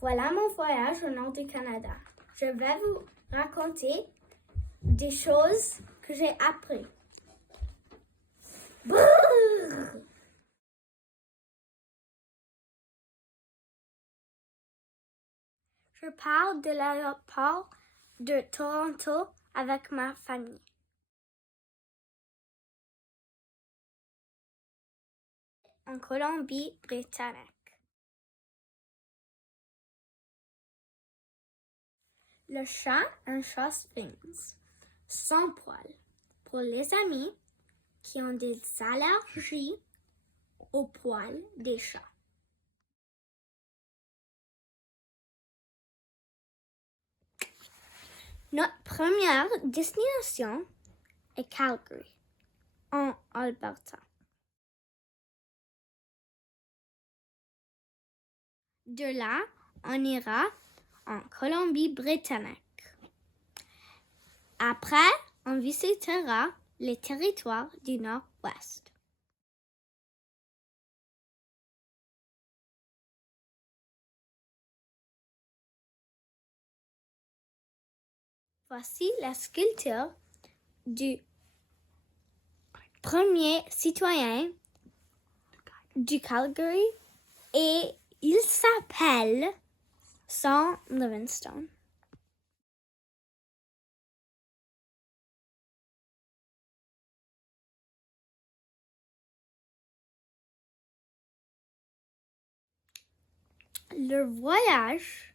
Voilà mon voyage au nord du Canada. Je vais vous raconter des choses que j'ai apprises. Brrr! Je pars de l'aéroport de Toronto avec ma famille. En Colombie-Britannique. Le chat en Chat Springs, sans poils, pour les amis qui ont des allergies aux poils des chats. Notre première destination est Calgary, en Alberta. De là, on ira en Colombie-Britannique. Après, on visitera les territoires du Nord-Ouest. Voici la sculpture du premier citoyen du Calgary et il s'appelle Saul Livingstone. Le voyage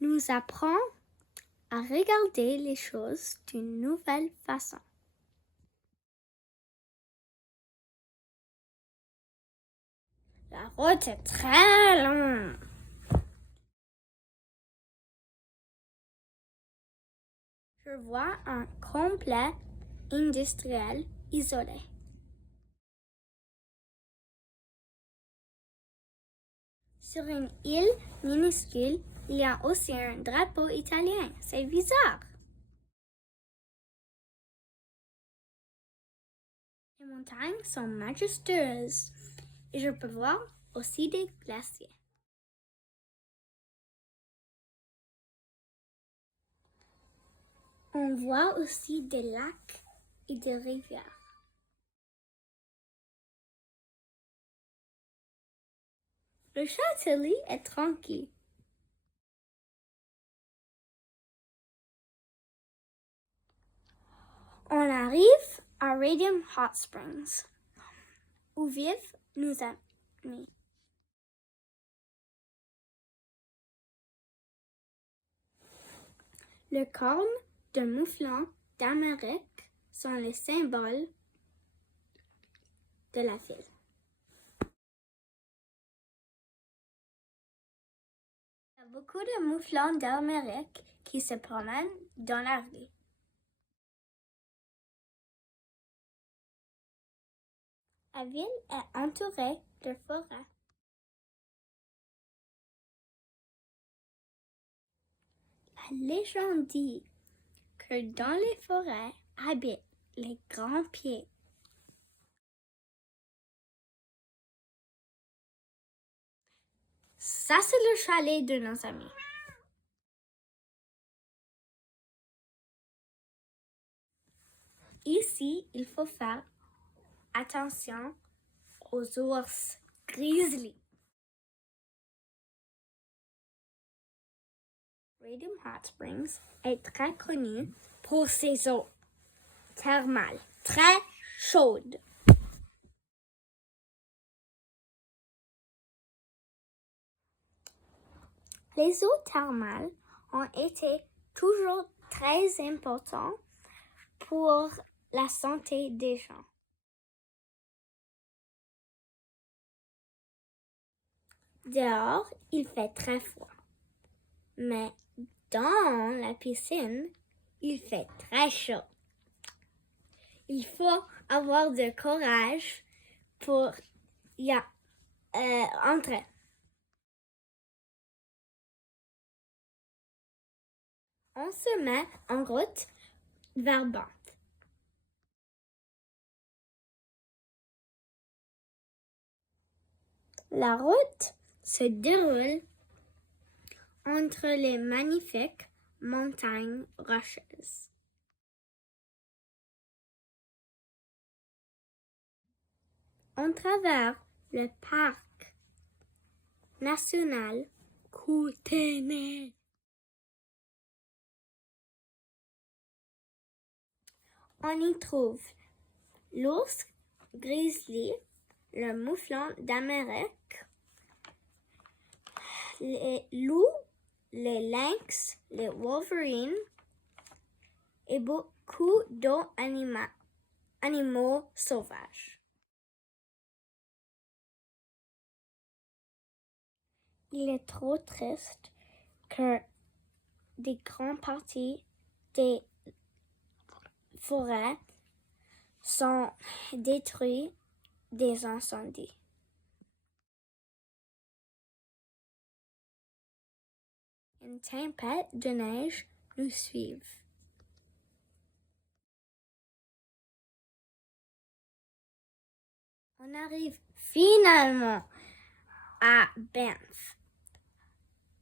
nous apprend à regarder les choses d'une nouvelle façon. La route est très longue. Je vois un complexe industriel isolé. Sur une île minuscule, il y a aussi un drapeau italien. C'est bizarre. Les montagnes sont majestueuses et je peux voir aussi des glaciers. On voit aussi des lacs et des rivières. Le Châtelet est tranquille. On arrive à Radium Hot Springs, où vivent nos amis. Le corne de mouflon d'Amérique sont les symboles de la ville. Il y a beaucoup de mouflons d'Amérique qui se promènent dans la rue. La ville est entourée de forêts. La légende dit que dans les forêts habitent les grands pieds. Ça, c'est le chalet de nos amis. Ici, il faut faire attention aux ours grizzly. Radium Hot Springs est très connu pour ses eaux thermales très chaudes. Les eaux thermales ont été toujours très importantes pour la santé des gens. Dehors, il fait très froid, mais dans la piscine, il fait très chaud. Il faut avoir du courage pour y entrer. On se met en route vers Banff. La route se déroule entre les magnifiques montagnes rocheuses. On traverse le parc national Kootenay. On y trouve l'ours grizzly, le mouflon d'Amérique, les loups, les lynx, les wolverines et beaucoup d'autres animaux sauvages. Il est trop triste que des grandes parties des forêts sont détruites des incendies. Une tempête de neige nous suit. On arrive finalement à Banff,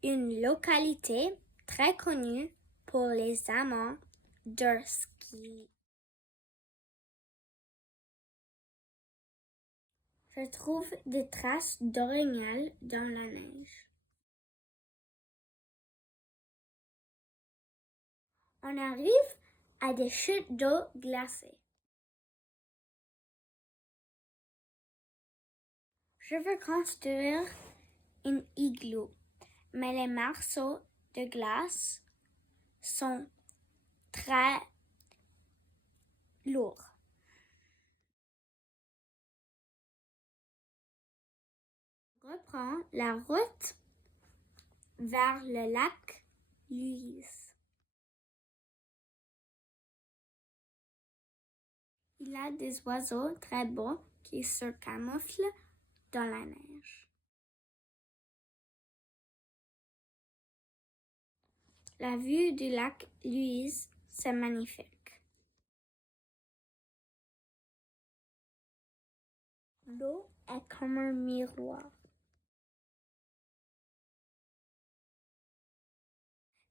une localité très connue pour les amants de ski. Je trouve des traces d'orignal dans la neige. On arrive à des chutes d'eau glacées. Je veux construire un igloo, mais les morceaux de glace sont très lourds. Je reprends la route vers le lac Louise. Il y a des oiseaux très beaux qui se camouflent dans la neige. La vue du lac Louise, c'est magnifique. L'eau est comme un miroir.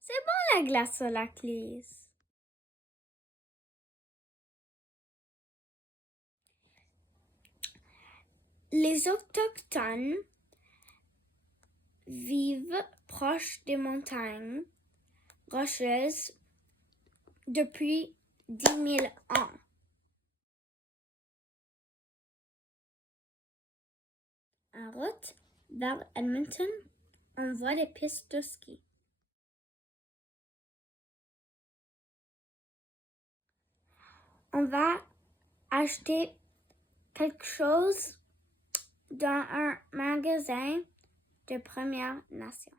C'est bon la glace au lac Louise. Les autochtones vivent proche des montagnes rocheuses depuis 10 000 ans. En route vers Edmonton, on voit des pistes de ski. On va acheter quelque chose dans un magasin de Première Nation.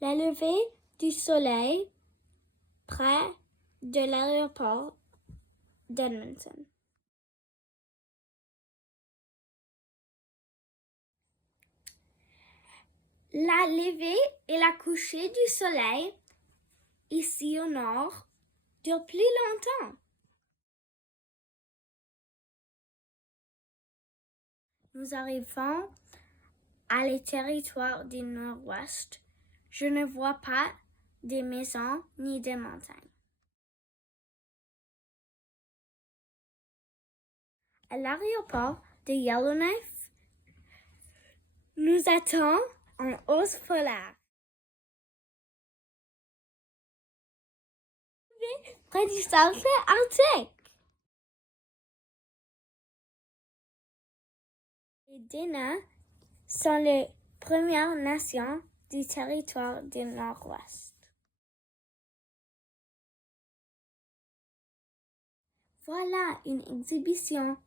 La levée du soleil près de l'aéroport d'Edmonton. La levée et la coucher du soleil ici au nord dure plus longtemps. Nous arrivons à les territoires du nord-ouest. Je ne vois pas des maisons ni des montagnes. À l'aéroport de Yellowknife, nous attend un ours polaire. Près du cercle arctique. Les Dena sont les Premières Nations du territoire du Nord-Ouest. Voilà une exhibition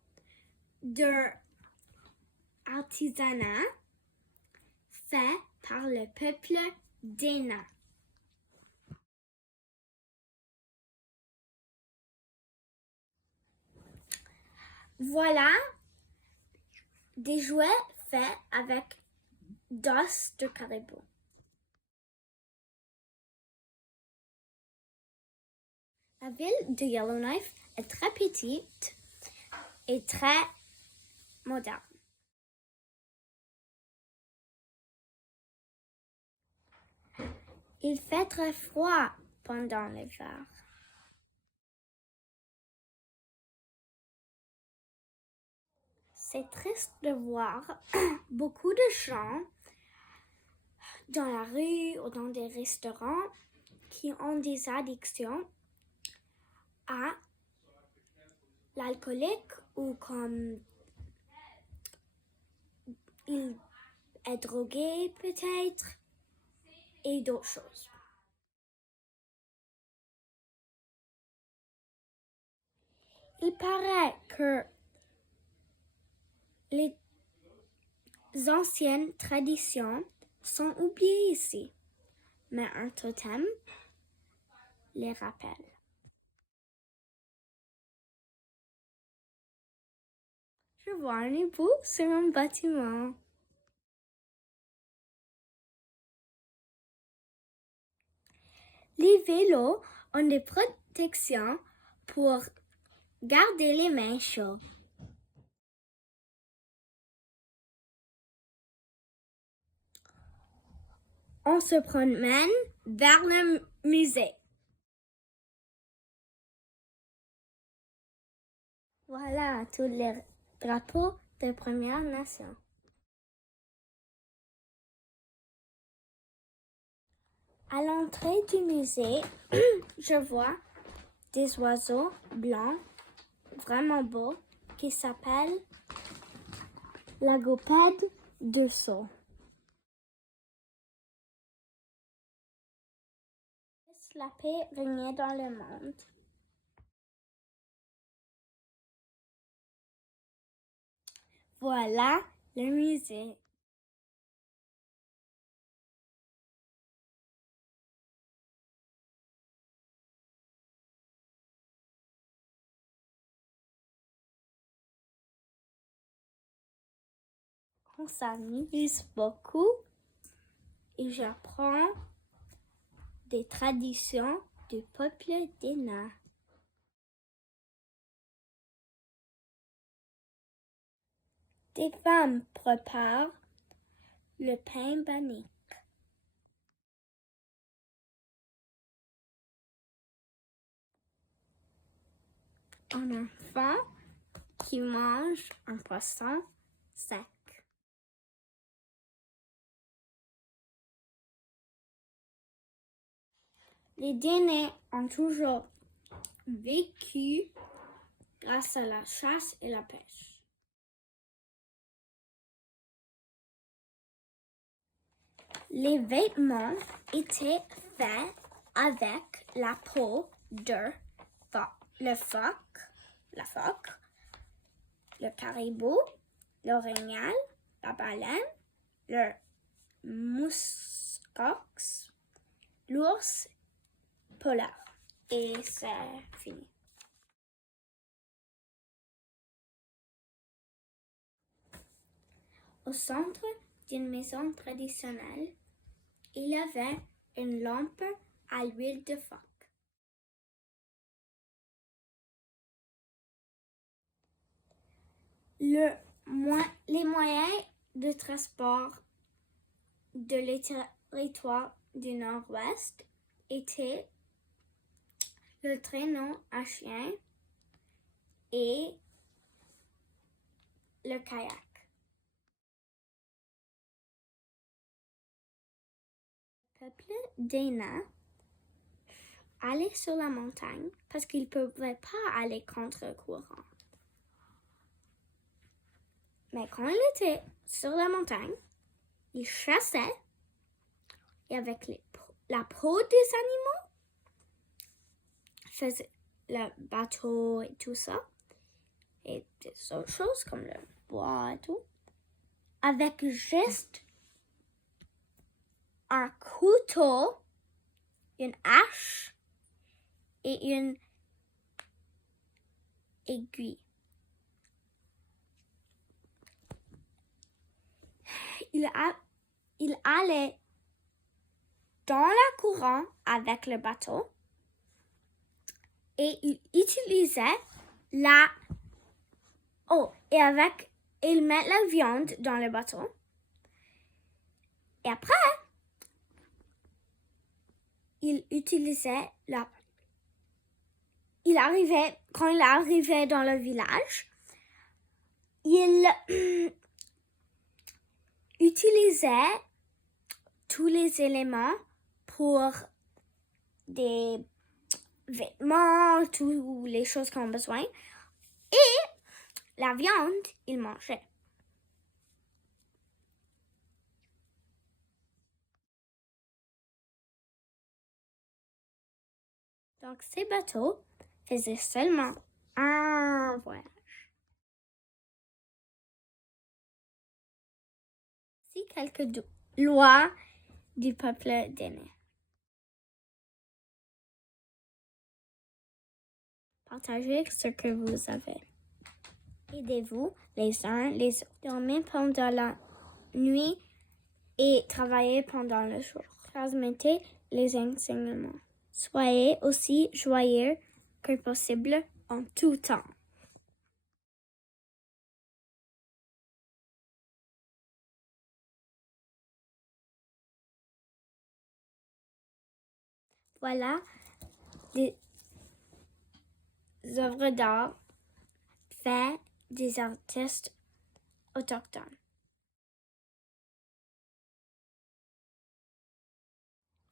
de artisanat fait par le peuple Dena. Voilà des jouets faits avec d'os de caribou. La ville de Yellowknife est très petite et très moderne. Il fait très froid pendant l'hiver. C'est triste de voir beaucoup de gens dans la rue ou dans des restaurants qui ont des addictions à l'alcoolique ou comme il est drogué peut-être et d'autres choses. Il paraît que les anciennes traditions sont oubliées ici, mais un totem les rappelle. Je vois un hibou sur un bâtiment. Les vélos ont des protections pour garder les mains chaudes. On se promène vers le musée. Voilà tous les drapeaux des Premières Nations. À l'entrée du musée, je vois des oiseaux blancs vraiment beaux qui s'appellent l'agopade d'Urso. Laisse la paix régner dans le monde. Voilà le musée. On s'amuse beaucoup et j'apprends des traditions du peuple des nains. Des femmes préparent le pain bannique. Un enfant qui mange un poisson sec. Les Dénais ont toujours vécu grâce à la chasse et la pêche. Les vêtements étaient faits avec la peau de la phoque, le caribou, l'orignal, la baleine, le muskox, l'ours polaire. Et c'est fini. Au centre d'une maison traditionnelle, il y avait une lampe à l'huile de phoque. Les moyens de transport de le territoire du Nord-Ouest étaient le traîneau à chien et le kayak. Le peuple des nains allait sur la montagne parce qu'ils ne pouvaient pas aller contre le courant. Mais quand il était sur la montagne, il chassait et avec la peau des animaux, faisait le bateau et tout ça, et des autres choses comme le bois et tout, avec juste un couteau, une hache et une aiguille. Il allait dans la courant avec le bateau et il utilisait il met la viande dans le bateau et après il utilisait quand il arrivait dans le village, il utilisait tous les éléments pour des vêtements, toutes les choses qu'on a besoin. Et la viande, il mangeait. Donc, ces bateaux faisaient seulement un voyage. Voici quelques lois du peuple d'Énée. Partagez ce que vous avez. Aidez-vous les uns les autres. Dormez pendant la nuit et travaillez pendant le jour. Transmettez les enseignements. Soyez aussi joyeux que possible en tout temps. Voilà des œuvres d'art faites des artistes autochtones.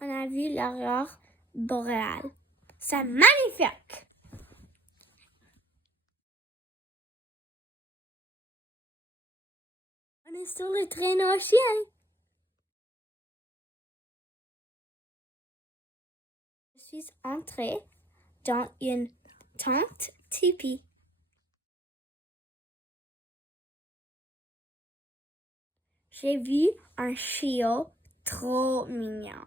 On a vu l'aurore boréale. C'est magnifique! On est sur le traîneau à chien. Je suis entrée dans une tente tipi. J'ai vu un chiot trop mignon.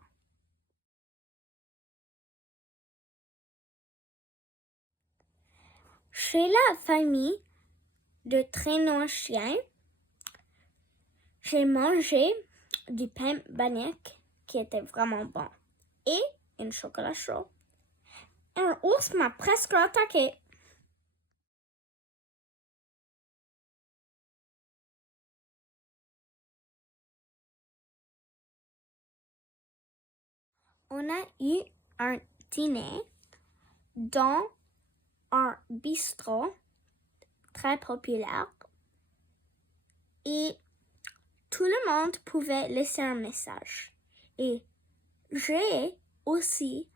Chez la famille de traîneau chien, j'ai mangé du pain bannique qui était vraiment bon et un chocolat chaud. Un ours m'a presque attaqué. On a eu un dîner dans un bistrot très populaire et tout le monde pouvait laisser un message. Et j'ai aussi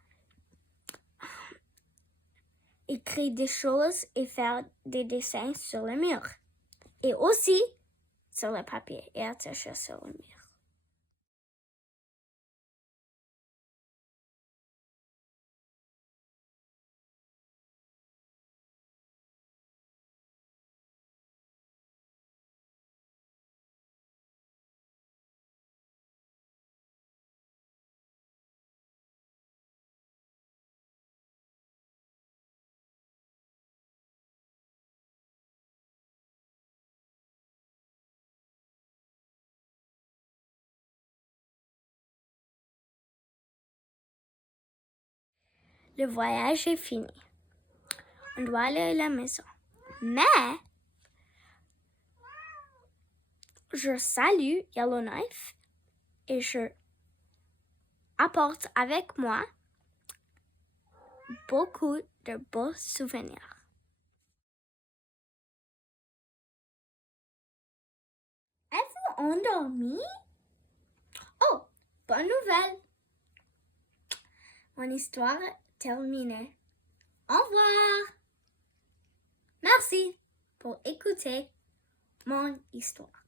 écrit des choses et faire des dessins sur le mur. Et aussi sur le papier et attaché sur le mur. Le voyage est fini. On doit aller à la maison. Mais je salue Yellowknife et je apporte avec moi beaucoup de beaux souvenirs. Êtes-vous endormi? Oh, bonne nouvelle! Mon histoire est terminée. Au revoir! Merci pour écouter mon histoire.